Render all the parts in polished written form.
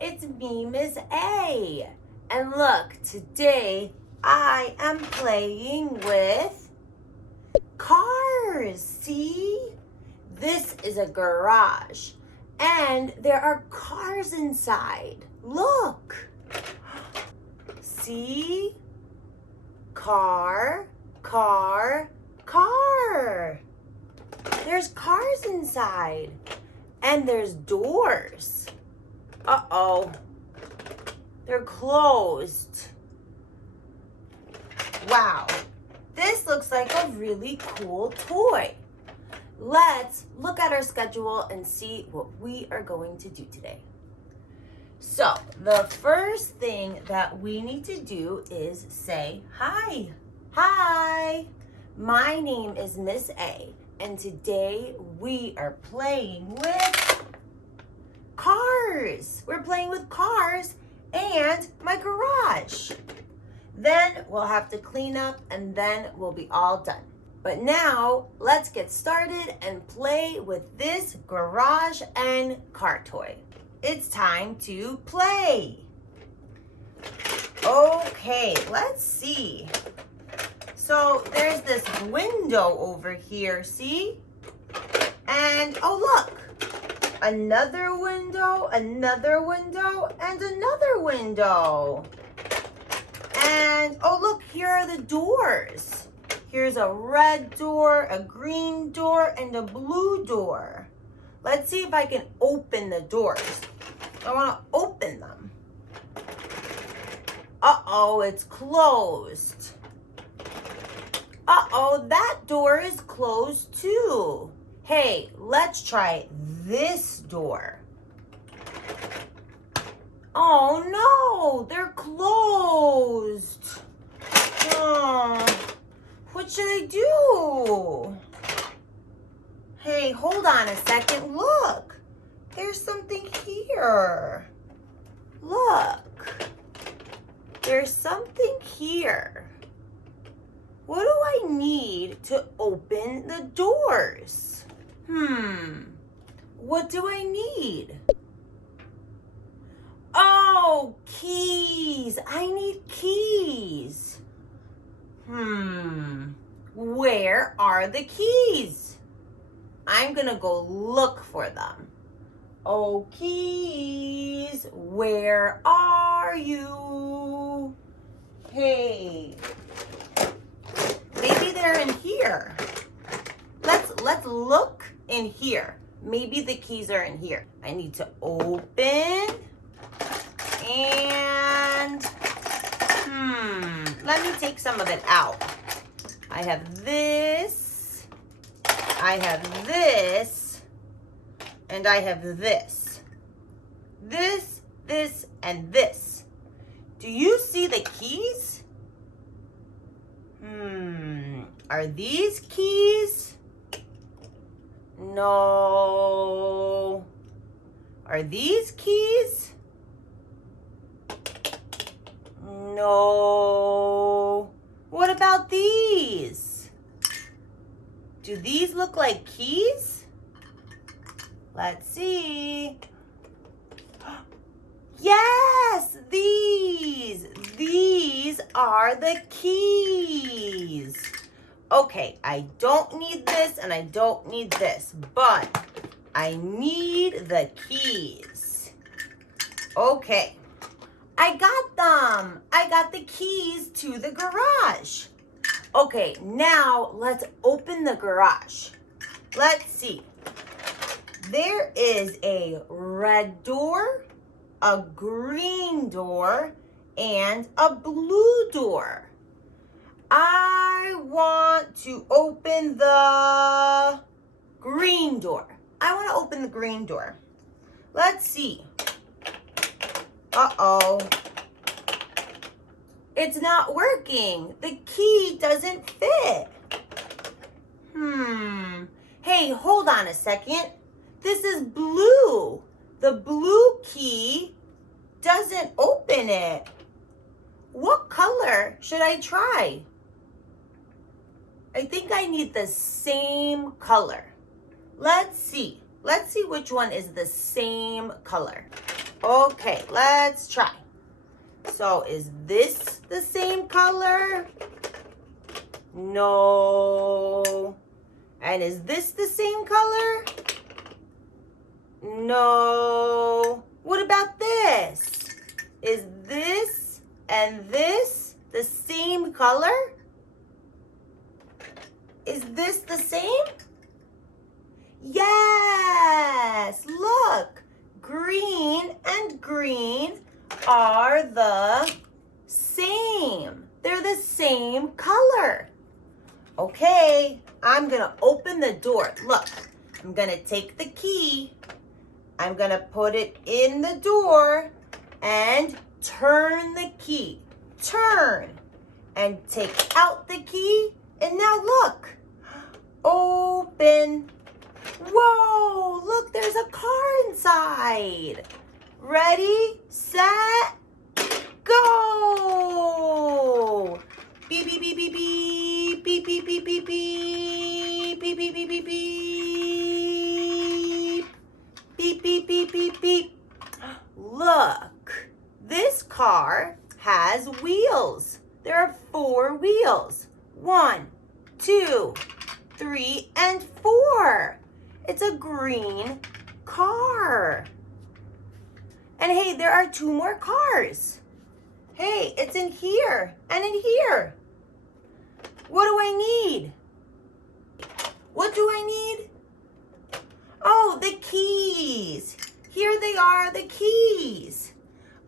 it's me, Miss A. And look, today I am playing with cars. See? This is a garage, and there are cars inside. Look. See? Car, car, car. There's cars inside, and there's doors. Uh-oh. They're closed. Wow. This looks like a really cool toy. Let's look at our schedule and see what we are going to do today. So, the first thing that we need to do is say hi. Hi. My name is Miss A, and today we are playing with cars. We're playing with cars and my garage. Then we'll have to clean up and then we'll be all done. But now let's get started and play with this garage and car toy. It's time to play. Okay, let's see. So there's this window over here, see? And oh look, another window, and another window. And oh look, here are the doors. Here's a red door, a green door, and a blue door. Let's see if I can open the doors. I want to open them. Uh-oh, it's closed. Uh-oh, that door is closed too. Hey, let's try this door. Oh no, they're closed. Oh, what should I do? Hey, hold on a second. Look, there's something here. Look, there's something here. What do I need to open the doors? What do I need? Oh, keys. I need keys. Where are the keys? I'm gonna go look for them. Oh, keys, where are you? Hey, maybe they're in here. Let's look in here. Maybe the keys are in here. I need to open and let me take some of it out. I have this, I have this, and I have this. This, and this. Do you see the keys? Are these keys? No. Are these keys? No. What about these? Do these look like keys? Let's see. Yes, these are the keys. Okay, I don't need this and I don't need this, but I need the keys. Okay, I got them. I got the keys to the garage. Okay, now let's open the garage. Let's see. There is a red door, a green door, and a blue door. I want to open the green door. I want to open the green door. Let's see. Uh-oh. It's not working. The key doesn't fit. Hey, hold on a second. This is blue. The blue key doesn't open it. What color should I try? I think I need the same color. Let's see. Let's see which one is the same color. Okay, let's try. So is this the same color? No. And is this the same color? No. What about this? Is this and this the same color? Is this the same? Yes. Look. Green and green are the same. They're the same color. Okay, I'm gonna open the door. Look, I'm gonna take the key. I'm gonna put it in the door and turn the key. Turn. And take out the key. And now look. Open. Whoa, look, there's a car inside. Ready, set, go. Beep, beep, beep, beep, beep, beep, beep, beep, beep, beep, beep, beep, beep, beep, beep, beep, beep, beep, beep, beep. Look, this car has wheels. There are 4 wheels. 1, 2, 3, and 4. It's a green car. And hey, there are 2 more cars. Hey, it's in here and in here. What do I need? What do I need? Oh, the keys. Here they are, the keys.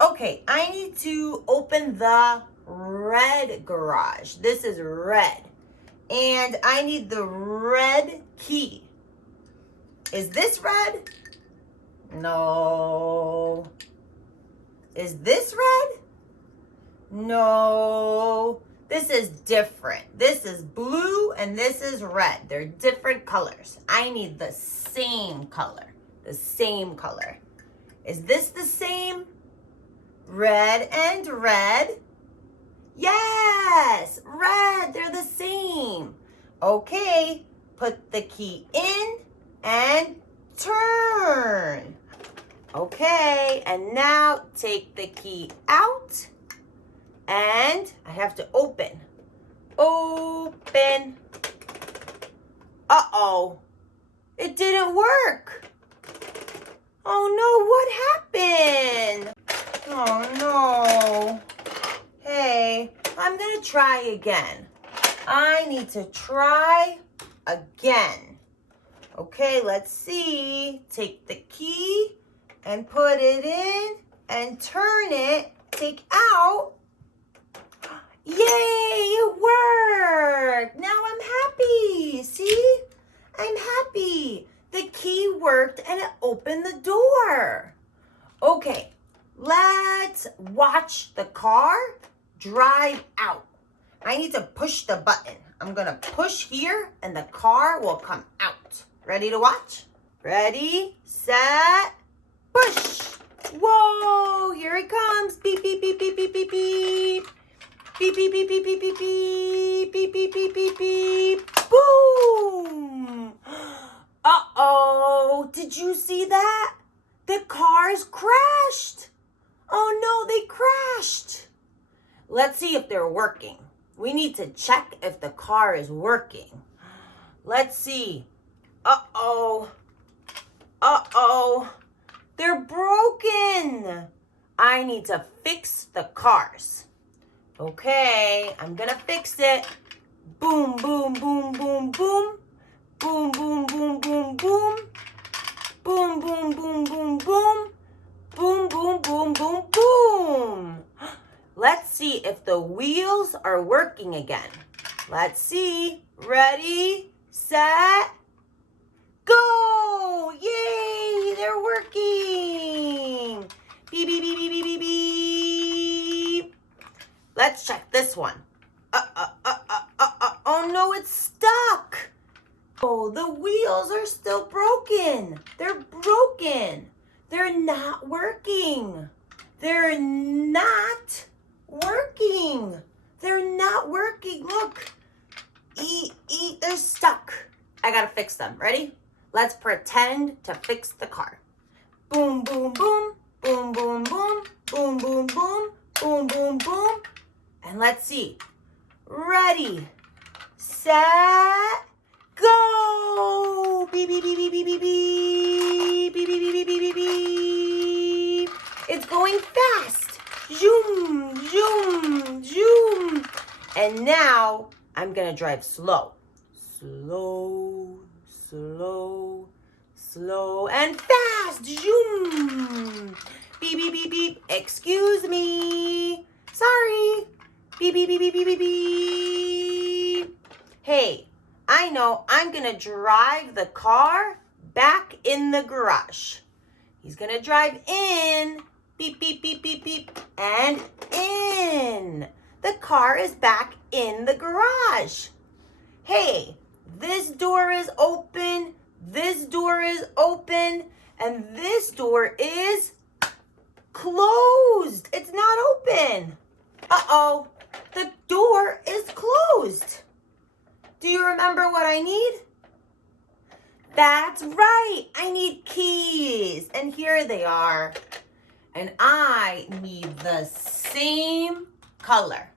Okay, I need to open the red garage. This is red. And I need the red key. Is this red? No. Is this red? No. This is different. This is blue and this is red. They're different colors. I need the same color. The same color. Is this the same? Red and red? Yes, red. They're the same. Okay, put the key in and turn. Okay, and now take the key out and I have to open. Open. Uh-oh, it didn't work. Oh no, what happened? Oh no. Hey, I'm gonna try again. I need to try again. Okay, let's see. Take the key and put it in and turn it. Take out. Yay, it worked. Now I'm happy. See? I'm happy. The key worked and it opened the door. Okay, let's watch the car drive out. I need to push the button. I'm gonna push here and the car will come out. Ready to watch? Ready, set, push. Whoa, here it comes. Beep, beep, beep, beep, beep, beep, beep. Beep, beep, beep, beep, beep, beep, beep. Beep, beep, beep, beep, beep. Boom. Uh-oh, did you see that? The cars crashed. Oh no, they crashed. Let's see if they're working. We need to check if the car is working. Let's see. Uh-oh. Uh-oh. They're broken. I need to fix the cars. Okay, I'm gonna fix it. Boom, boom, boom, boom, boom. Boom, boom, boom, boom, boom. Boom, boom, boom, boom, boom. Boom, boom, boom, boom, boom. Let's see if the wheels are working again. Let's see. Ready, set, go. Yay, they're working. Beep, beep, beep, beep, beep, beep, beep. Let's check this one. Oh no, it's stuck. Oh, the wheels are still broken. They're broken. They're not working. They're not working. They're not working. Look. They're stuck. I gotta fix them. Ready? Let's pretend to fix the car. Boom, boom, boom. boom, boom, boom, boom, boom, boom, boom, boom, boom. And let's see. Ready, set, go. Beep, beep, beep, beep, beep, beep, beep, beep, beep, beep, beep, beep, beep. It's going fast. Zoom, zoom, zoom. And now I'm gonna drive slow. Slow, slow, slow, and fast. Zoom. Beep, beep, beep, beep. Excuse me. Sorry. Beep, beep, beep, beep, beep, beep, beep. Hey, I know I'm gonna drive the car back in the garage. He's gonna drive in. Beep, beep, beep, beep, beep, and in. The car is back in the garage. Hey, this door is open, this door is open, and this door is closed. It's not open. Uh-oh, the door is closed. Do you remember what I need? That's right, I need keys, and here they are. And I need the same color.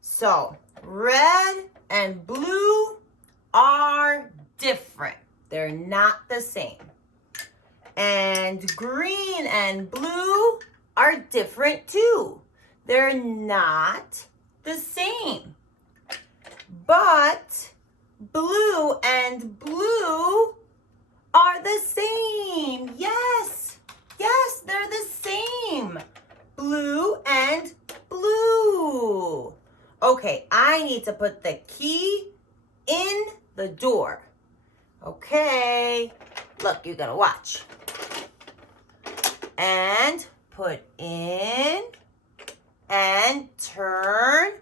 So, red and blue are different. They're not the same. And green and blue are different too. They're not the same. But blue and blue are the same. Yes, yes, they're the same. Blue and blue. Okay, I need to put the key in the door. Okay, look, you're gonna watch. And put in and turn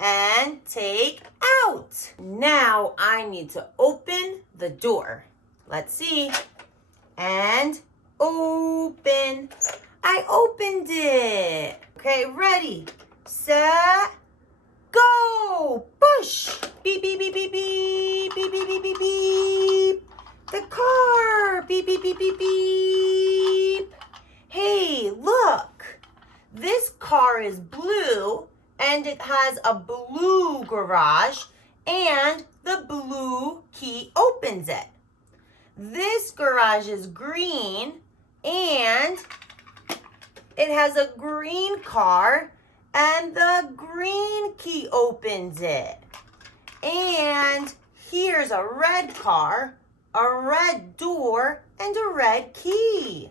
and take out. Now I need to open the door. Let's see. And open. I opened it. Okay, ready, set, go. Push. Beep, beep, beep, beep, beep, beep, beep, beep, beep, beep. The car. Beep, beep, beep, beep, beep. Hey, look. This car is blue and it has a blue garage and the blue key opens it. This garage is green and it has a green car and the green key opens it. And here's a red car, a red door, and a red key.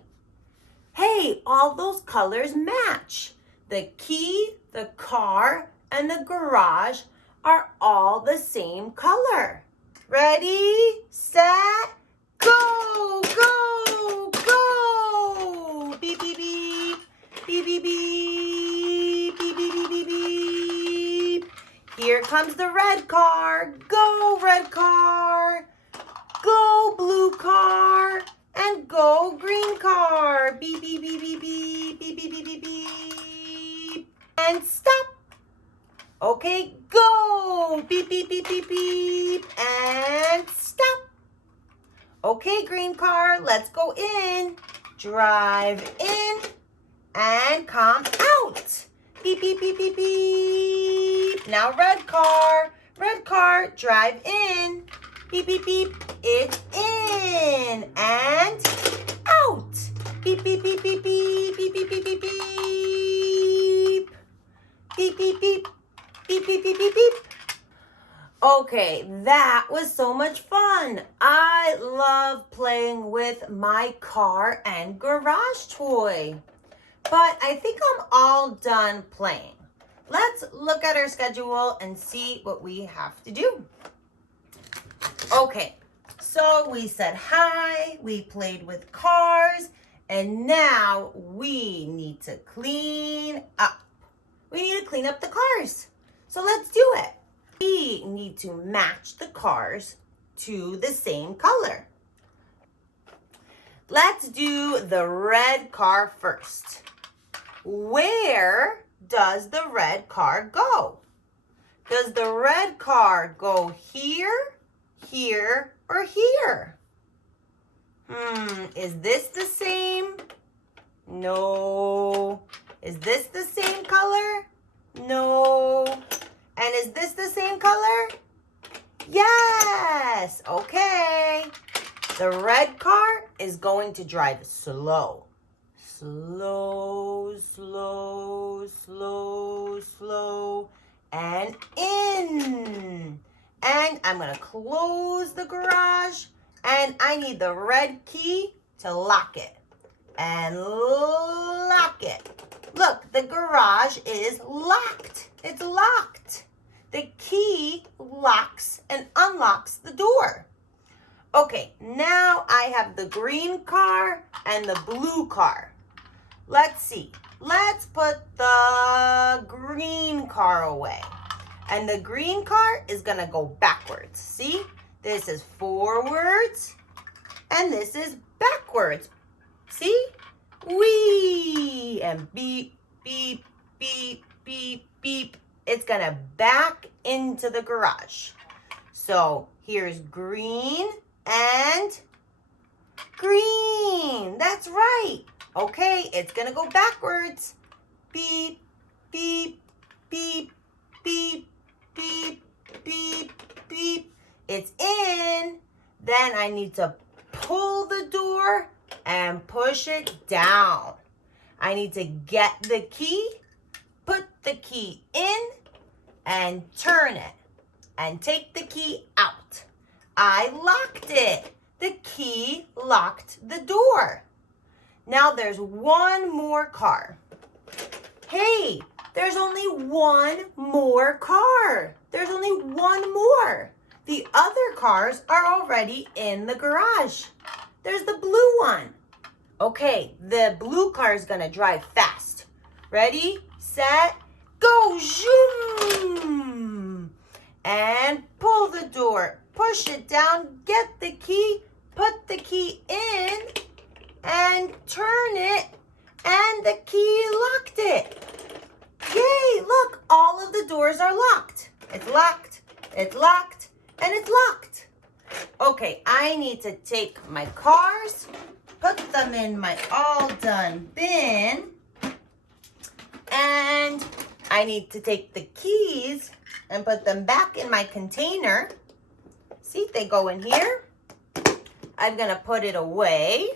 Hey, all those colors match. The key, the car, and the garage are all the same color. Ready, set, go, go, go. Beep, beep, beep, beep, beep, beep, beep, beep, beep, beep, beep. Here comes the red car. Go, red car. Go, blue car. And go, green car. Beep, beep, beep, beep, beep, beep, beep, beep, beep, beep. And stop. Okay, go. Beep, beep, beep, beep, beep. And stop. Okay, green car, let's go in. Drive in and come out. Beep, beep, beep, beep, beep. Now red car, drive in. Beep, beep, beep, it's in and out. Beep, beep, beep, beep, beep, beep, beep, beep, beep, beep. Beep, beep, beep, beep, beep, beep, beep, beep. Okay, that was so much fun. I love playing with my car and garage toy. But I think I'm all done playing. Let's look at our schedule and see what we have to do. Okay, so we said hi, we played with cars, and now we need to clean up. We need to clean up the cars. So let's do it. We need to match the cars to the same color. Let's do the red car first. Where does the red car go? Does the red car go here, here, or here? Is this the same? No. Is this the same color? No. And is this the same color? Yes. Okay. The red car is going to drive slow. Slow, slow, slow, slow, and in. And I'm going to close the garage, and I need the red key to lock it. And lock it. Look, the garage is locked. It's locked. The key locks and unlocks the door. Okay, now I have the green car and the blue car. Let's see. Let's put the green car away. And the green car is going to go backwards. See? This is forwards and this is backwards. See? Whee! And beep, beep, beep, beep, beep. It's going to back into the garage. So here's green and green. That's right. Okay, it's going to go backwards. Beep, beep, beep, beep, beep, beep, beep. It's in. Then I need to pull the door and push it down. I need to get the key, put the key in, and turn it, and take the key out. I locked it. The key locked the door. Now there's one more car. Hey, there's only one more car. There's only one more. The other cars are already in the garage. There's the blue one. Okay, the blue car is going to drive fast. Ready, set, go. Zoom. And pull the door. Push it down. Get the key. Put the key in. And turn it. And the key locked it. Yay, look, all of the doors are locked. It's locked. It's locked. And it's locked. Okay, I need to take my cars, put them in my all done bin, and I need to take the keys and put them back in my container. See, they go in here. I'm going to put it away.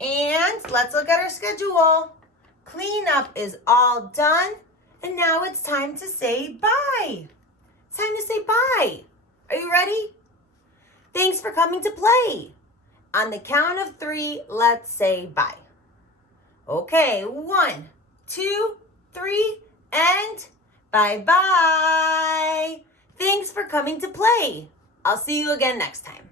And let's look at our schedule. Cleanup is all done, and now it's time to say bye. It's time to say bye. Are you ready? Thanks for coming to play. On the count of 3, let's say bye. Okay, 1, 2, 3, and bye-bye. Thanks for coming to play. I'll see you again next time.